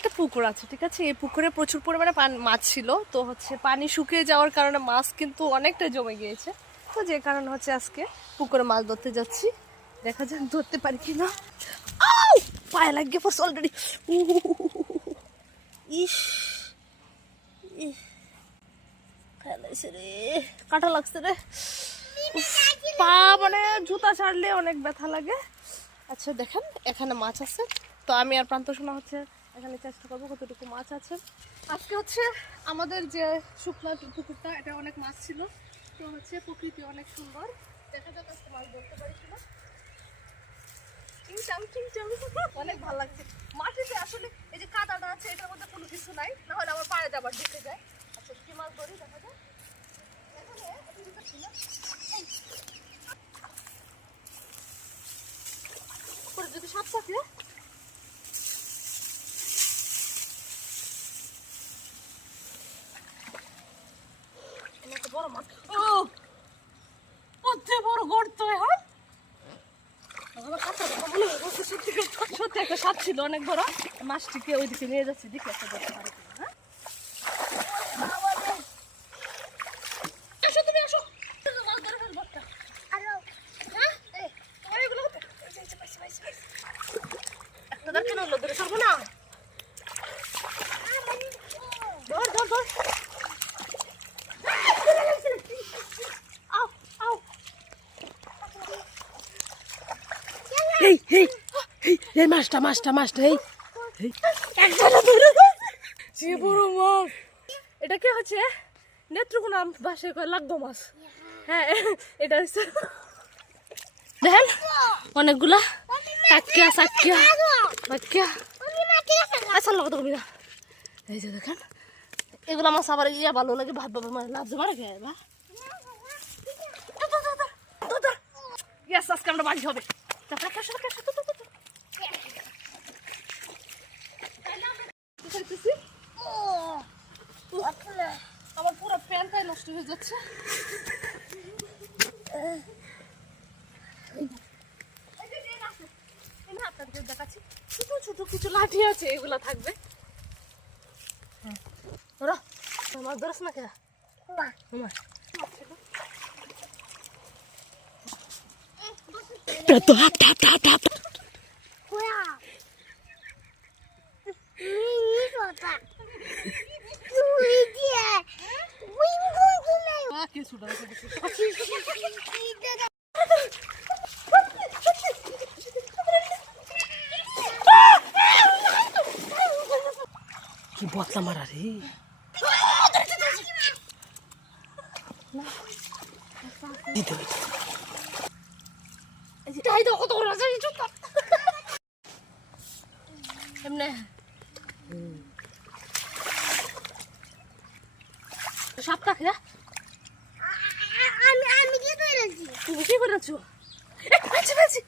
একটা পুকুর আছে, ঠিক আছে? এই পুকুরে প্রচুর পরিমাণে মাছ ছিল। তো হচ্ছে পানি শুকিয়ে যাওয়ার কারণে মাছ কিন্তু অনেকটা জমে গিয়েছে। তো যে কারণে হচ্ছে আজকে পুকুরে মাছ ধরতে যাচ্ছি। দেখা যাক ধরতে পারি কি না। আউ! পায়ে লাগিয়ে পড়ছে অলরেডি ইস কাটা লাগছে রে। পা মানে জুতা ছাড়লে অনেক ব্যথা লাগে। আচ্ছা দেখেন, এখানে মাছ আছে। তো আমি আর প্রান্ত শোনা হচ্ছে এখানে চেষ্টা করব কতটুকু মাছ আছে। আজকে হচ্ছে আমাদের যে শুকনা পুকুরটা, এটা অনেক মাছ ছিল। তো হচ্ছে প্রকৃতি অনেক সুন্দর। দেখা যাক আজকে মাছ ধরতে পারি অনেক লাগছে। আসলে এই যে আছে, এটার মধ্যে কোনো কিছু নাই। না হলে আমার পাড়ে যায়। আচ্ছা দেখা। উপরে যদি সাপ থাকে এখানে একটা বড় মাছ ও কত বড় গর্ত এখন সত্যি একটা সাপ ছিল অনেক বড়। মাছটিকে ওইদিকে নিয়ে যাচ্ছি দেখি একটা ধরতে পারি কিনা, হ্যাঁ? এসো তুমি এসো মাছ ধরে ফেলব একটা। হ্যাঁ? এই, তোমার এগুলো কোথায়? এই যে, এই যে, পাইছি, পাইছি, পাইছি। একটা ধর কেন হলো? ধরে ফেলব না? ধর, ধর, ধর। আউ, আউ। এই এই এই মাছটা মাছটা মাছটা এই। বড় মাছ। এটা কি হচ্ছে? নেত্রকোনা ভাষায় কয় লাগদো মাছ। হ্যাঁ এটা হচ্ছে। দেখেন অনেকগুলা টাকিয়া সাকিয়া বাকিয়া আচ্ছা না। এই যে দেখেন এগুলা মাছ আবার ইয়া ভালো লাগে ভাত বাবা মানে লাভ জমা রেখে বা ইয়েস আজকে আমরা বাড়ি হবে। তারপরে খেসো খেসো খাইতেছি। আচ্ছা। আমার পুরো প্যান্টটাই নষ্ট হয়ে যাচ্ছে। দেখাচ্ছি। ছোট ছোট কিছু লাঠি আছে, এগুলা থাকবে। ওরা মাছ ধরস না কেন? আমার। তো হাত হাত হাত হাত। কি বদলা মারা রে? দিতে হইতে কত রাজা কিছু এমনে। সাপ থাকে তুমি কি করেছ পেয়েছি পেয়েছি পেয়েছি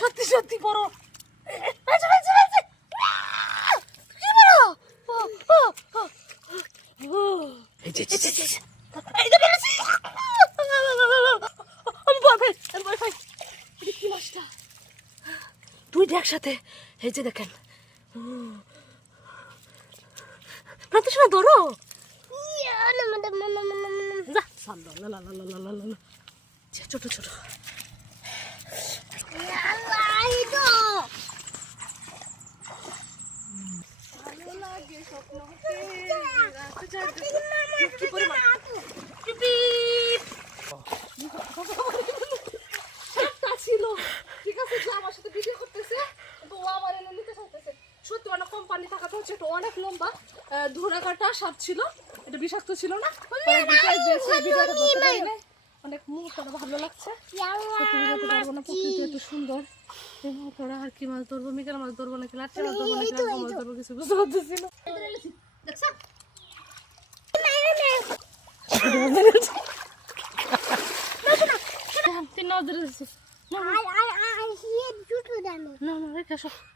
সত্যি একসাথে। এই যে দেখেন। প্রান্তিস ধরো ছোট ছোট কম পানি থাকাতে হচ্ছে এটা অনেক লম্বা। ধরা কাটা সাপ ছিল এটা বিষাক্ত ছিল না। অনেক মুহূর্ত ভালো লাগছে। একটু সুন্দর। আর কি মাছ ধরবো মিকার মাছ ধরবো নাকি লাচ্ছে মাছ ধরবো নাকি মাছ ধরবো কিছু বুঝতে পারতেছি না।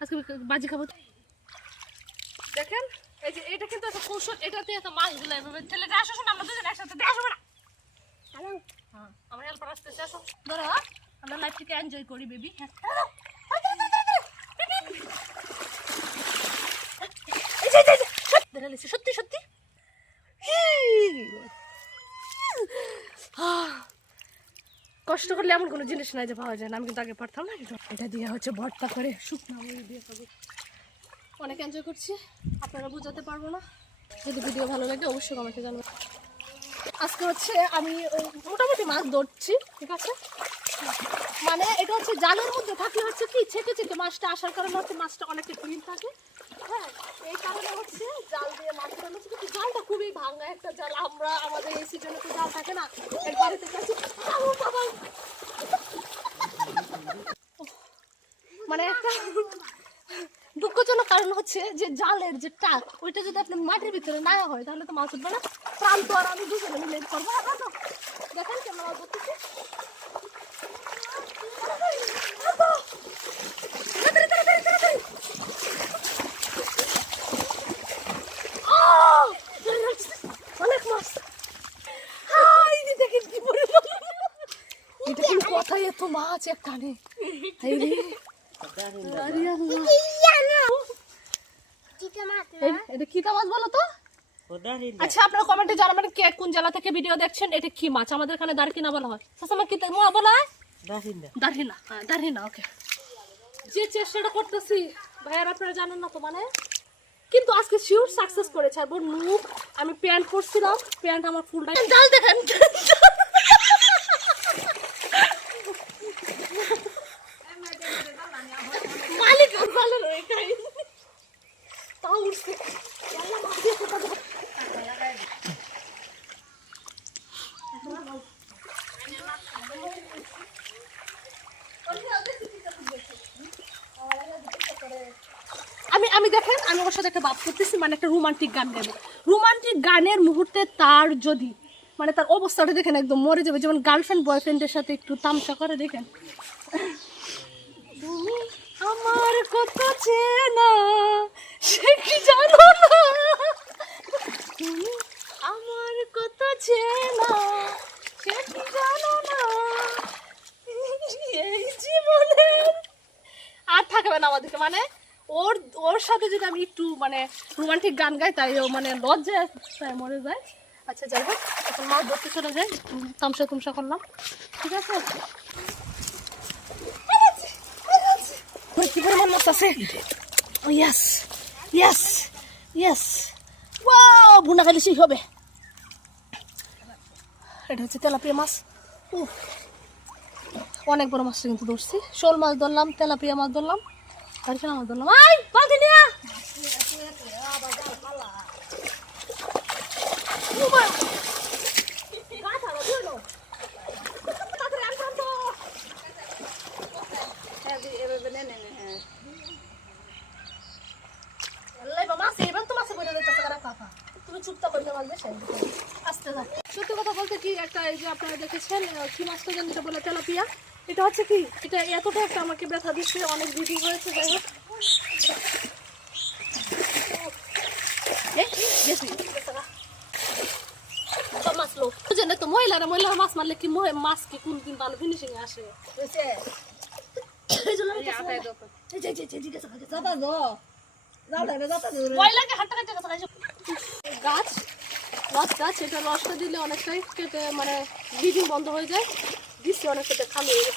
আজকে বাজি খাব। দেখেন? এই যে এটা কিন্তু একটা কৌশল এটাতে একটা মাছ দিলে এভাবে তেলে আসো শোনা আমরা দুজন একসাথে আসো না। হ্যাঁ আমার আসো। ধরো আমরা লাইফটাকে এনজয় করি বেবি হ্যাঁ যে, যে, যে, সত্যি সত্যি সত্যি। কষ্ট করলে এমন কোনো জিনিস নাই যে পাওয়া যায় না আমি কিন্তু আগে পারতাম না। এটা দিয়ে হচ্ছে ভর্তা করে শুকনো দিয়ে খাব। অনেক এনজয় করছি। আপনারা বোঝাতে পারব না। যদি ভিডিও ভালো লাগে, অবশ্যই কমেন্টে জানাবেন। আজকে হচ্ছে আমি মোটামুটি মাছ ধরছি, ঠিক আছে? মানে এটা হচ্ছে জালের মধ্যে থাকলে হচ্ছে কি, ছেকে ছেকে মাছটা আসার কারণে হচ্ছে মাছটা অনেকটা ক্লিন থাকে। হ্যাঁ এই কারণে হচ্ছে জাল দিয়ে মাছ ধরানো হচ্ছে। কিন্তু জালটা খুবই ভাঙা একটা জাল। আমরা আমাদের এই সিজনে তো জাল থাকে না, এর বাড়িতে কাছে মানে একটা দুঃখজনক কারণ হচ্ছে যে জালের যে টাক ওইটা যদি আপনি মাটির ভিতরে না হয় তাহলে তো মাছ উঠবে না প্রাণ তো আর আমি দুজনে মিলে করব হ্যাঁ দেখেন কেমন মাছ ধরতেছি তাড়াতাড়ি, তাড়াতাড়ি, তাড়াতাড়ি। আহ! অনেক মাছ হাই, এই যে দেখেন কি পরিমাণ। এটা কি কথাই এত মাছ এক কানে হাই রে আরে আল্লাহ। এই- এটা কি মাছ বলো তো? আচ্ছা আপনারা কমেন্টে জানাবেন কে কোন জেলা থেকে ভিডিও দেখছেন এটা কি মাছ? আমাদের এখানে দারকিনা বলা হয়। সাসামা কি বলা হয়? দারহিনা। হ্যাঁ দারহিনা ওকে যে চেষ্টাটা করতেছি ভাইয়ার আপনারা জানেন না তো মানে? কিন্তু আজকে শিওর সাকসেস করেছে। আর বোন নুক আমি প্যান্ট করছিলাম প্যান্ট আমার ফুলটা জাল দেখেন মালিক আর ভালো রয়ে খাই তাও উঠছে আল্লাহ মাছ দিয়ে কোথা থেকে- আমি দেখেন, আমি ওর সাথে একটা বাপ করতেছি মানে একটা রোমান্টিক গান গাইবো। রোমান্টিক গানের মুহূর্তে তার যদি মানে তার অবস্থাটা দেখেন, একদম মরে যাবে। যেমন গার্লফ্রেন্ড বয়ফ্রেন্ডের সাথে একটু তামসা করে, দেখেন। তুমি আমার কথা চেনা, সে কি জানো না? তুমি আমার কথা চেনা, সে কি জানো না? এই জীবনের আর থাকবে না আমাদেরকে মানে ওর ওর সাথে যদি আমি একটু মানে রোমান্টিক গান গাই তাই ও মানে লজ্জায় তাই মরে যায়। আচ্ছা যাই হোক এখন মাছ ধরতে চলে উম, তামসা তুমসা করলাম। ঠিক আছে? কি পরিমাণ মাছ আছে? ইয়াস ইয়াস ইয়াস ওয়াও ভুনা খাইলে সেই হবে। এটা হচ্ছে তেলাপিয়া মাছ। উফ। অনেক বড় মাছটা কিন্তু ধরছি। শোল মাছ ধরলাম তেলাপিয়া মাছ ধরলাম। আস্তে থাক। সত্যি কথা বলতে কি একটা এই যে আপনারা দেখেছেন কি মাছটা জানি বলে তেলাপিয়া এটা হচ্ছে কি? এটা এতটা একটা আমাকে ব্যথা দিচ্ছে অনেক ভিডিও হয়েছে যাই হোক। তো মহিলারা মহিলারা মাছ মারলে কি মাছ কি ভালো ফিনিশিং আসে? গেছে গাছ এটা রসটা দিলে অনেকটাই কেটে মানে ব্লিডিং বন্ধ হয়ে যায়। দিচ্ছে অনেকটা খালি হয়ে